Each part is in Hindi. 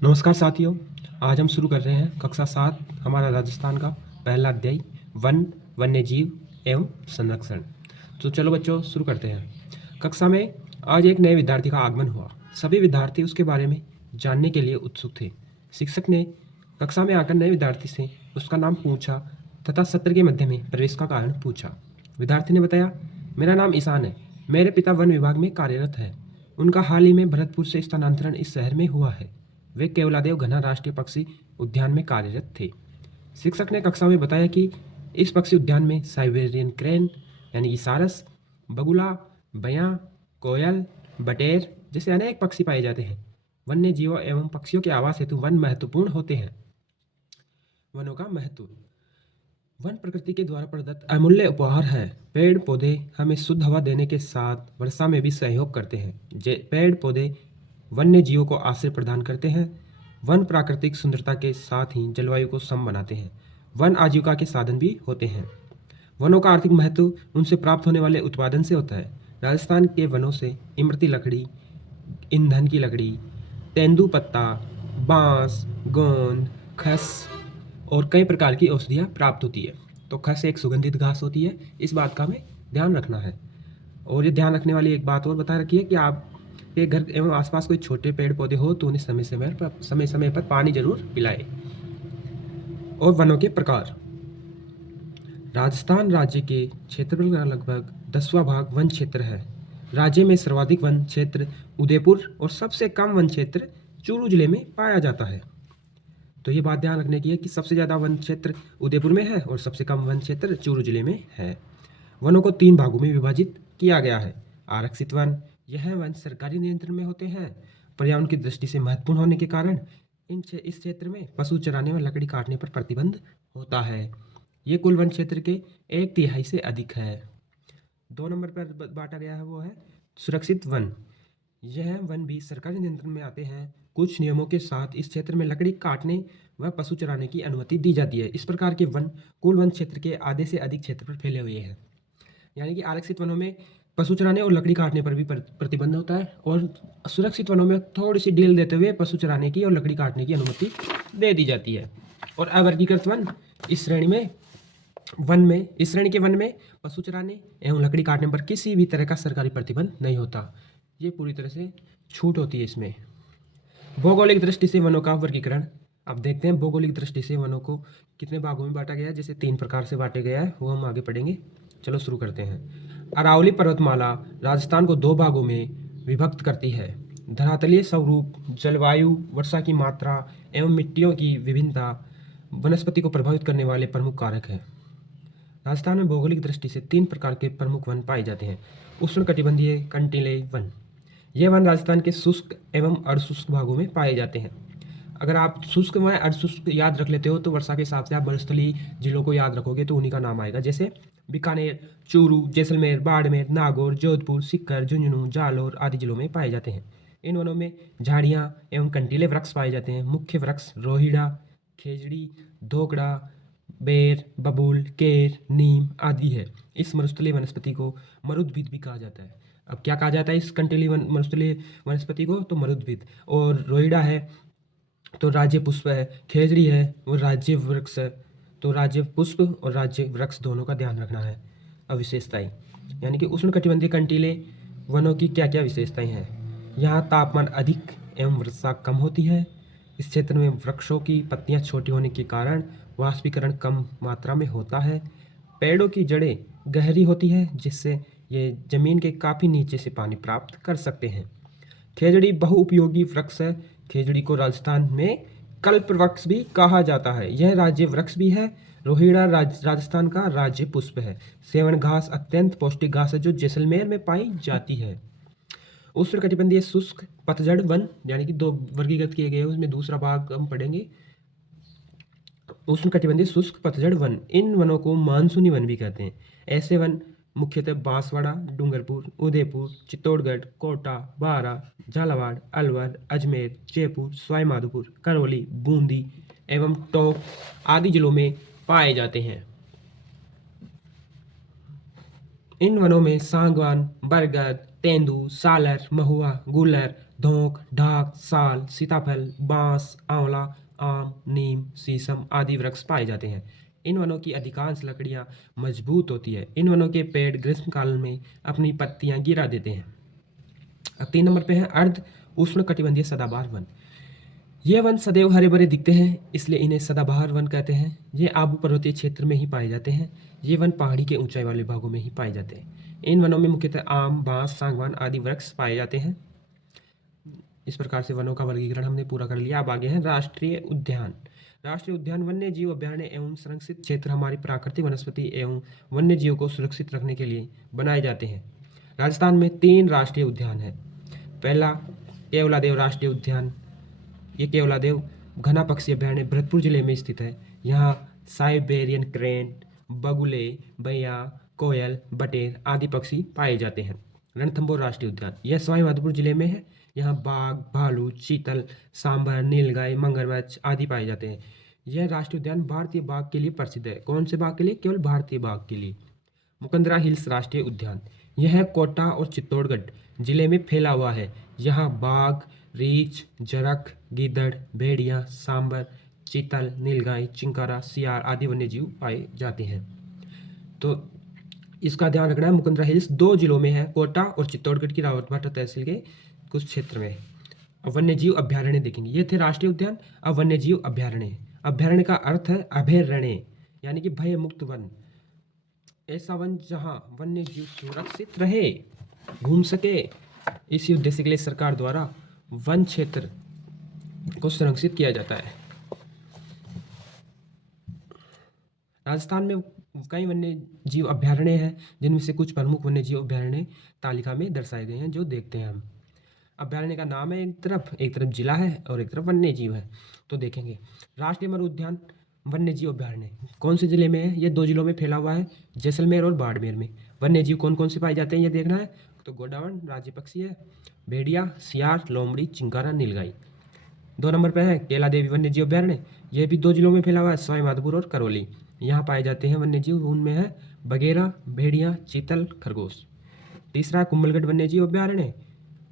नमस्कार साथियों। आज हम शुरू कर रहे हैं कक्षा 7 हमारा राजस्थान का पहला अध्याय वन वन्य जीव एवं संरक्षण। तो चलो बच्चों शुरू करते हैं। कक्षा में आज एक नए विद्यार्थी का आगमन हुआ। सभी विद्यार्थी उसके बारे में जानने के लिए उत्सुक थे। शिक्षक ने कक्षा में आकर नए विद्यार्थी से उसका नाम पूछा तथा सत्र के मध्य में प्रवेश का कारण पूछा। विद्यार्थी ने बताया, मेरा नाम ईशान है। मेरे पिता वन विभाग में कार्यरत है। उनका हाल ही में भरतपुर से स्थानांतरण इस शहर में हुआ है। वे केवलादेव घना राष्ट्रीय पक्षी उद्यान में कार्यरत थे। शिक्षक ने कक्षा में बताया कि इस पक्षी उद्यान में साइबेरियन क्रेन यानी कि सारस, बगुला, बयां, कोयल, बटेर जैसे अनेक पक्षी पाए जाते हैं। वन्य जीवों एवं पक्षियों के आवास हेतु वन महत्वपूर्ण होते हैं। वनों का महत्व। वन प्रकृति के द्वारा प्रदत्त अमूल्य उपहार है। पेड़ पौधे हमें शुद्ध हवा देने के साथ वर्षा में भी सहयोग करते हैं। पेड़ पौधे वन्य जीवों को आश्रय प्रदान करते हैं। वन प्राकृतिक सुंदरता के साथ ही जलवायु को सम बनाते हैं। वन आजीविका के साधन भी होते हैं। वनों का आर्थिक महत्व उनसे प्राप्त होने वाले उत्पादन से होता है। राजस्थान के वनों से इमरती लकड़ी, ईंधन की लकड़ी, तेंदुपत्ता, बांस, गोंद, खस और कई प्रकार की औषधियाँ प्राप्त होती है। तो खस एक सुगंधित घास होती है, इस बात का हमें ध्यान रखना है। और ये ध्यान रखने वाली एक बात और बता रखी है कि आप के घर एवं आसपास कोई छोटे पेड़ पौधे हो तो उन्हें समय समय पर पानी जरूर पिलाएं। और वनों के प्रकार। राजस्थान राज्य के क्षेत्रफल का लगभग 10वां भाग वन क्षेत्र है। राज्य में सर्वाधिक वन क्षेत्र उदयपुर और सबसे कम वन क्षेत्र चूरू जिले में पाया जाता है। तो ये बात ध्यान रखने की है कि सबसे ज़्यादा वन क्षेत्र उदयपुर में है और सबसे कम वन क्षेत्र चूरू जिले में है। वनों को 3 भागों में विभाजित किया गया है। आरक्षित वन, यह वन सरकारी नियंत्रण में होते हैं। पर्यावरण की दृष्टि से महत्वपूर्ण होने के कारण इस क्षेत्र में पशु चराने व लकड़ी काटने पर प्रतिबंध होता है। ये कुल वन क्षेत्र के 1/3 से अधिक है। 2 नंबर पर बांटा गया है वो है सुरक्षित वन। यह वन भी सरकारी नियंत्रण में आते हैं। कुछ नियमों के साथ इस क्षेत्र में लकड़ी काटने व पशु चराने की अनुमति दी जाती है। इस प्रकार के वन कुल वन क्षेत्र के आधे से अधिक क्षेत्र पर फैले हुए हैं। यानी कि आरक्षित वनों में पशु चराने और लकड़ी काटने पर भी प्रतिबंध होता है और सुरक्षित वनों में थोड़ी सी ढील देते हुए पशु चराने की और लकड़ी काटने की अनुमति दे दी जाती है। और अवर्गीकृत वन, इस श्रेणी के वन में पशु चराने एवं लकड़ी काटने पर किसी भी तरह का सरकारी प्रतिबंध नहीं होता। ये पूरी तरह से छूट होती है इसमें। भौगोलिक दृष्टि से वनों का वर्गीकरण। अब देखते हैं भौगोलिक दृष्टि से वनों को कितने भागों में बांटा गया है। जैसे 3 प्रकार से बांटे गया है वो हम आगे पढ़ेंगे। चलो शुरू करते हैं। अरावली पर्वतमाला राजस्थान को 2 भागों में विभक्त करती है। धरातलीय स्वरूप, जलवायु, वर्षा की मात्रा एवं मिट्टियों की विभिन्नता वनस्पति को प्रभावित करने वाले प्रमुख कारक हैं। राजस्थान में भौगोलिक दृष्टि से 3 प्रकार के प्रमुख वन पाए जाते हैं। उष्णकटिबंधीय कंटीले वन, ये वन राजस्थान के शुष्क एवं अर्धशुष्क भागों में पाए जाते हैं। अगर आप शुष्क व अर्धशुष्क याद रख लेते हो तो वर्षा के हिसाब से आप मरुस्थलीय जिलों को याद रखोगे तो उन्हीं का नाम आएगा। जैसे बीकानेर, चूरू, जैसलमेर, बाड़मेर, नागौर, जोधपुर, सीकर, झुंझुनू, जालौर आदि जिलों में पाए जाते हैं। इन वनों में झाड़ियाँ एवं कंटीले वृक्ष पाए जाते हैं। मुख्य वृक्ष रोहिड़ा, खेजड़ी, धोकड़ा, बेर, बबूल, केर, नीम आदि है। इस मरुस्थलीय वनस्पति को मरुद्भिद भी कहा जाता है। अब क्या कहा जाता है इस मरुस्थलीय वनस्पति को? तो मरुद्भिद। और रोहिड़ा है तो राज्य पुष्प है, खेजड़ी है वो राज्य वृक्ष है। तो राज्य पुष्प और राज्य वृक्ष दोनों का ध्यान रखना है। अब विशेषताएं, यानी कि उष्णकटिबंधीय कंटीले वनों की क्या क्या विशेषताएं हैं। यहाँ तापमान अधिक एवं वर्षा कम होती है। इस क्षेत्र में वृक्षों की पत्तियाँ छोटी होने के कारण वाष्पीकरण कम मात्रा में होता है। पेड़ों की जड़ें गहरी होती है जिससे ये जमीन के काफ़ी नीचे से पानी प्राप्त कर सकते हैं। खेजड़ी बहुउपयोगी वृक्ष है। खेजड़ी को राजस्थान में कल्प वृक्ष भी कहा जाता है। यह राज्य वृक्ष भी है। रोहिड़ा राजस्थान का राज्य पुष्प है। सेवन घास अत्यंत पौष्टिक घास है जो जैसलमेर में पाई जाती है। उष्णकटिबंधीय शुष्क पतझड़ वन, यानी कि 2 वर्गीकृत किए गए उसमें दूसरा भाग हम पढ़ेंगे। उष्णकटिबंधीय शुष्क पतझड़ वन, इन वनों को मानसूनी वन भी कहते हैं। ऐसे वन मुख्यतः बांसवाड़ा, डूंगरपुर, उदयपुर, चित्तौड़गढ़, कोटा, बारा, झालावाड़, अलवर, अजमेर, जयपुर, सवाईमाधोपुर, करौली, बूंदी एवं टोंक आदि जिलों में पाए जाते हैं। इन वनों में सागवान, बरगद, तेंदू, सालर, महुआ, गूलर, धोंक, ढाक, साल, सीताफल, बांस, आंवला, आम, नीम, शीशम आदि वृक्ष पाए जाते हैं। इन वनों की अधिकांश लकड़ियां मजबूत होती है। इन वनों के पेड़ ग्रीष्मकाल में अपनी पत्तियां गिरा देते हैं। अब 3 नंबर पे है अर्ध उष्णकटिबंधीय सदाबहार वन। ये वन सदैव हरे भरे दिखते हैं, इसलिए इन्हें सदाबहार वन कहते हैं। ये आबू पर्वतीय क्षेत्र में ही पाए जाते हैं। ये वन पहाड़ी के ऊंचाई वाले भागों में ही पाए जाते हैं। इन वनों में मुख्यतः आम, बांस, सागवान आदि वृक्ष पाए जाते हैं। इस प्रकार से वनों का वर्गीकरण हमने पूरा कर लिया। अब आगे है राष्ट्रीय उद्यान। राष्ट्रीय उद्यान वन्य जीव अभ्यारण्य एवं संरक्षित क्षेत्र हमारी प्राकृतिक वनस्पति एवं वन्य जीव को सुरक्षित रखने के लिए बनाए जाते हैं। राजस्थान में 3 राष्ट्रीय उद्यान हैं। पहला केवलादेव राष्ट्रीय उद्यान। ये केवलादेव घना पक्षी अभ्यारण्य भरतपुर जिले में स्थित है। यहाँ साइबेरियन क्रेन, बगुले, बैया, कोयल, बटेर आदि पक्षी पाए जाते हैं। रणथंभौर राष्ट्रीय उद्यान यह सवाई माधोपुर जिले में है। यहाँ बाघ, भालू, चीतल, सांभर, नीलगाय, मगरमच्छ आदि पाए जाते हैं। यह राष्ट्रीय उद्यान भारतीय बाघ के लिए प्रसिद्ध है। कौन से बाघ के लिए? केवल भारतीय बाघ के लिए। मुकंदरा हिल्स राष्ट्रीय उद्यान यह कोटा और चित्तौड़गढ़ जिले में फैला हुआ है। यहाँ बाघ, रीछ, जरख, गीदड़, भेड़िया, सांबर, चीतल, नीलगाय, चिंकारा, सियार आदि वन्यजीव पाए जाते हैं। तो इसका ध्यान रखना है। मुकंदरा हिल्स 2 जिलों में है, कोटा और चित्तौड़गढ़ की रावतभाटा तहसील के कुछ क्षेत्र में। अब वन्यजीव अभ्यारण्य देखेंगे। ये थे राष्ट्रीय उद्यान। अब वन्यजीव अभ्यारण्य। अभ्यारण्य का अर्थ है अभयारण्य, यानी कि भय मुक्त वन। ऐसा वन जहां वन्य जीव सुरक्षित रहे, घूम सके। इसी उद्देश्य के लिए सरकार द्वारा वन क्षेत्र को संरक्षित किया जाता है। राजस्थान में कई वन्य जीव अभ्यारण्य हैं, जिनमें से कुछ प्रमुख वन्य जीव अभ्यारण्य तालिका में दर्शाए गए हैं, जो देखते हैं हम। अभ्यारण्य का नाम है एक तरफ जिला है और एक तरफ वन्य जीव है। तो देखेंगे राष्ट्रीय मरु उद्यान वन्य जीव अभ्यारण्य कौन से जिले में है? ये 2 जिलों में फैला हुआ है, जैसलमेर और बाड़मेर में। वन्य जीव कौन कौन से पाए जाते हैं ये देखना है। तो गोडावण राज्य पक्षी है, भेड़िया, सियार, लोमड़ी, चिंकारा, नीलगाई। 2 नंबर पर है केला देवी वन्य जीव अभ्यारण्य। यह भी 2 जिलों में फैला हुआ है, सवाई माधोपुर और करौली। यहाँ पाए जाते हैं वन्य जीव, उनमें है बगेरा, भेड़िया, चीतल, खरगोश। तीसरा कुंभलगढ़ वन्य जीव अभ्यारण्य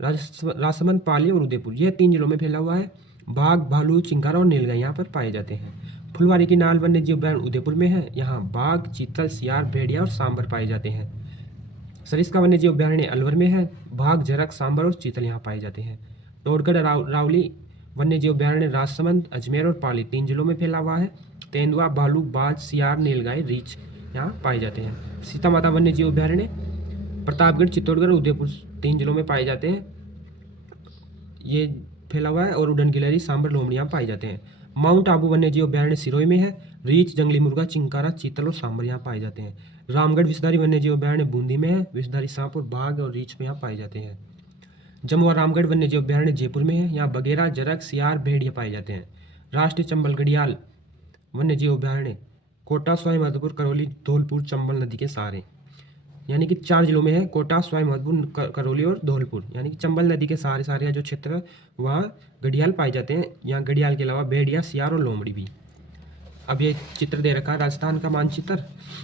राजसमंद, पाली और उदयपुर। यह 3 जिलों में फैला हुआ है। बाघ, भालू, चिंकारा और नीलगाय यहाँ पर पाए जाते हैं। फुलवारी की नाल वन्य जीव अभ्यारण्य उदयपुर में है। यहाँ बाघ, चीतल, सियार, भेड़िया और सांबर पाए जाते हैं। सरिस्का वन्य जीव अभ्यारण्य अलवर में है। बाघ, जरख, सांबर और चीतल यहाँ पाए जाते हैं। टोडगढ़ रावली वन्य जीव अभ्यारण्य राजसमंद, अजमेर और पाली 3 जिलों में फैला हुआ है। तेंदुआ, भालू, बाज, सियार, नीलगाय, रीछ यहाँ पाए जाते हैं। सीता माता वन्य जीव अभ्यारण्य प्रतापगढ़, चित्तौड़गढ़, उदयपुर 3 जिलों में पाए जाते हैं। ये फैला हुआ है। और उड़न गिलहरी, सांबर, लोमड़ी यहाँ पाए जाते हैं। माउंट आबू वन्य जीव अभ्यारण्य सिरोही में है। रीछ, जंगली मुर्गा, चिंकारा, चीतल और सांबर यहाँ पाए जाते हैं। रामगढ़ विषधारी वन्य जीव अभ्यारण्य बूंदी में है। विषधारी सांप और बाघ और रीछ में यहाँ पाए जाते हैं। जमुआ रामगढ़ वन्य जीव अभ्यारण्य जयपुर में है। यहाँ बगेरा, जरख, सियार, भेड़िया पाए जाते हैं। राष्ट्रीय चंबल घड़ियाल वन्य जीव अभ्यारण्य कोटा, सवाई माधोपुर, करौली, धौलपुर, चंबल नदी के सहारे, यानी कि 4 जिलों में है। कोटा, सवाई माधोपुर, करौली और धौलपुर, यानी कि चंबल नदी के सहारे जो क्षेत्र है वहाँ घड़ियाल पाए जाते हैं। यहाँ घड़ियाल के अलावा भेड़िया, सियार और लोमड़ी भी। अब ये चित्र दे रखा है राजस्थान का मानचित्र।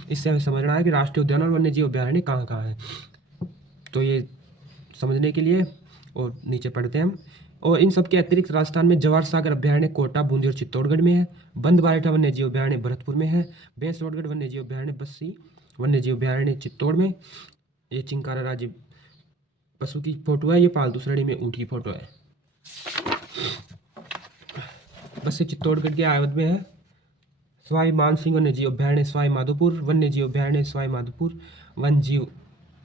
इससे हमें समझना है कि राष्ट्रीय उद्यान और वन्य जीव अभ्यारण्य कहाँ कहाँ है। तो ये समझने के लिए और नीचे पढ़ते हैं हम। और इन सब के अतिरिक्त राजस्थान में जवाहर सागर अभ्यारण्य कोटा, बूंदी और चित्तौड़गढ़ में है। बंद बारेठा वन्य जीव अभ्यारण्य भरतपुर में है। बेसरोडगढ़ वन्य जीव अभ्यारण्य बस्सी वन्य जीव अभ्यारण्य चित्तौड़ में। ये चिंकारा राज्य पशु की फोटो है। ये पालतू श्रेणी में ऊँट की फोटो है। बस्सी चित्तौड़गढ़ के आयवद में है। सवाई मानसिंह वन्य जीव अभ्यारण्य सवाई माधोपुर, वन्य जीव अभ्यारण्य सवाई माधोपुर,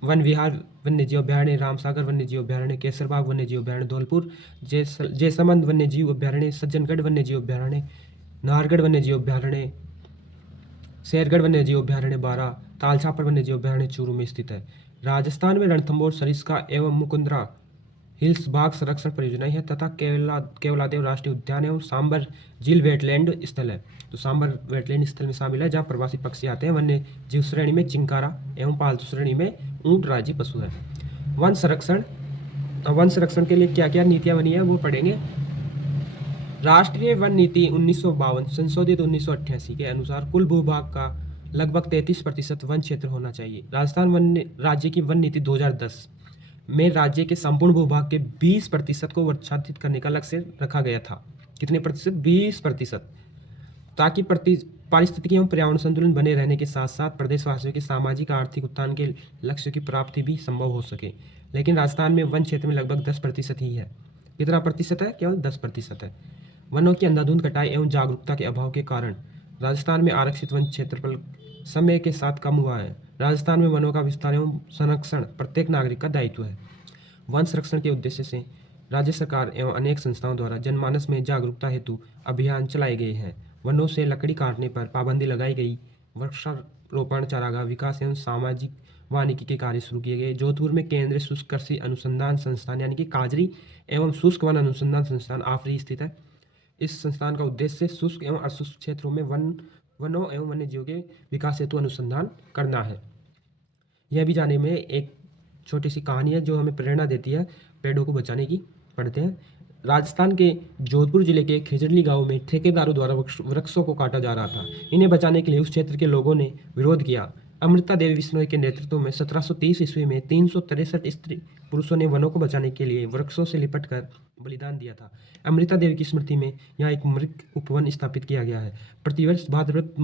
वन विहार वन्य जीव अभ्यारण्य रामसागर, वन्य जीव अभ्यारण्य केसरबाग, वन्य जीव अभ्यारण्य धौलपुर, जयसमंद वन्य जीव अभ्यारण्य, सज्जनगढ़ वन्य जीव अभ्यारण्य, नाहरगढ़ वन्य जीव अभ्यारण्य, शेरगढ़ वन्य जीव अभ्यारण्य बारा, तालछापर वन्य जीव अभ्यारण्य चूरू में स्थित है। राजस्थान में रणथंभौर, सरिस्का एवं मुकुंदरा हिल्स बाघ संरक्षण परियोजनाएं है तथा केवलादेव राष्ट्रीय उद्यान एवं सांबर झील वेटलैंड स्थल है। तो सांबर वेटलैंड स्थल में शामिल है जहाँ प्रवासी पक्षी आते हैं। वन्य जीव श्रेणी में चिंकारा एवं पालतू श्रेणी में ऊंट राज्य पशु है। वन संरक्षण के लिए क्या क्या नीतियाँ बनी है वो पढ़ेंगे। राष्ट्रीय वन नीति 1952 संशोधित 1988 के अनुसार कुल भूभाग का लगभग 33% वन क्षेत्र होना चाहिए। राजस्थान वन राज्य की वन नीति 2010 में राज्य के संपूर्ण भूभाग के 20% को वृक्षाच्छादित करने का लक्ष्य रखा गया था। कितने प्रतिशत? 20%। ताकि पारिस्थितिकी एवं पर्यावरण संतुलन बने रहने के साथ साथ प्रदेशवासियों के सामाजिक आर्थिक उत्थान के लक्ष्य की प्राप्ति भी संभव हो सके। लेकिन राजस्थान में वन क्षेत्र में लगभग 10% ही है। कितना प्रतिशत है? केवल 10% है। वनों की अंधाधुंध कटाई एवं जागरूकता के अभाव के कारण राजस्थान में आरक्षित वन क्षेत्रफल समय के साथ कम हुआ है। राजस्थान में वनों का विस्तार एवं संरक्षण प्रत्येक नागरिक का दायित्व है। वन संरक्षण के उद्देश्य से राज्य सरकार एवं अनेक संस्थाओं द्वारा जनमानस में जागरूकता हेतु अभियान चलाए गए हैं। वनों से लकड़ी काटने पर पाबंदी लगाई गई। वृक्षारोपण, चारागाह विकास एवं सामाजिक वानिकी के कार्य शुरू किए गए। जोधपुर में केंद्रीय शुष्क कृषि अनुसंधान संस्थान यानी कि काजरी एवं शुष्क वन अनुसंधान संस्थान आफरी स्थित है। इस संस्थान का उद्देश्य शुष्क एवं अशुष्क क्षेत्रों में वनों एवं वन्य जीवों के विकास हेतु अनुसंधान करना है। यह भी जानने में एक छोटी सी कहानी है जो हमें प्रेरणा देती है पेड़ों को बचाने की। पढ़ते हैं। राजस्थान के जोधपुर जिले के खेजड़ली गांव में ठेकेदारों द्वारा वृक्षों को काटा जा रहा था। इन्हें बचाने के लिए उस क्षेत्र के लोगों ने विरोध किया। अमृता देवी बिश्नोई के नेतृत्व में 1730 ईस्वी में 363 स्त्री पुरुषों ने वनों को बचाने के लिए वृक्षों से लिपट कर बलिदान दिया था। अमृता देवी की स्मृति में यहाँ एक मृग उपवन स्थापित किया गया है। प्रतिवर्ष भाद्रपद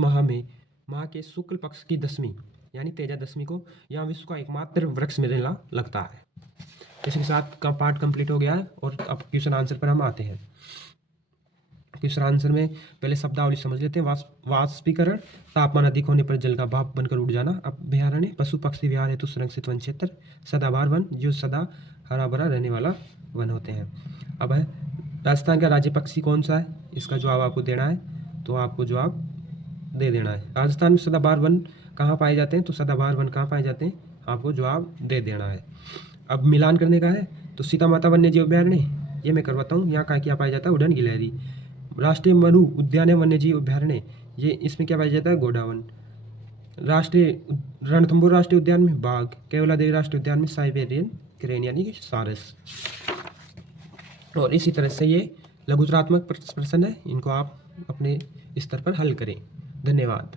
माह के शुक्ल पक्ष की दशमी यानी तेजा दशमी को यहाँ विश्व का एकमात्र वृक्ष मेला लगता है। इसके साथ का पार्ट कंप्लीट हो गया है और अब क्वेश्चन आंसर पर हम आते हैं। क्वेश्चन आंसर में पहले शब्दावली समझ लेते हैं। वाष्पीकरण, तापमान अधिक होने पर जल का भाप बनकर उड़ जाना। अभ्यारण्य, पशु पक्षी विहार हेतु संरक्षित वन क्षेत्र। सदाबहार वन, जो सदा हरा भरा रहने वाला वन होते हैं। अब है राजस्थान का राज्य पक्षी कौन सा है? इसका जवाब आपको देना है, तो आपको जवाब दे देना है। राजस्थान में सदाबहार वन कहाँ पाए जाते हैं? तो सदाबहार वन कहाँ पाए जाते हैं? आपको जवाब दे देना है। अब मिलान करने का है तो सीता माता वन्य जीव अभ्यारण्य, ये मैं करवाता हूँ। यहाँ क्या पाया जाता है? उड़न गिलहरी। राष्ट्रीय मरु उद्यान वन्य जीव अभ्यारण्य, ये इसमें क्या पाया जाता है? गोडावन। राष्ट्रीय रणथंभौर राष्ट्रीय उद्यान में बाघ। केवलादेवी राष्ट्रीय उद्यान में साइबेरियन क्रेन यानी कि सारस। और इसी तरह से ये लघुतरात्मक प्रश्न है, इनको आप अपने स्तर पर हल करें। धन्यवाद।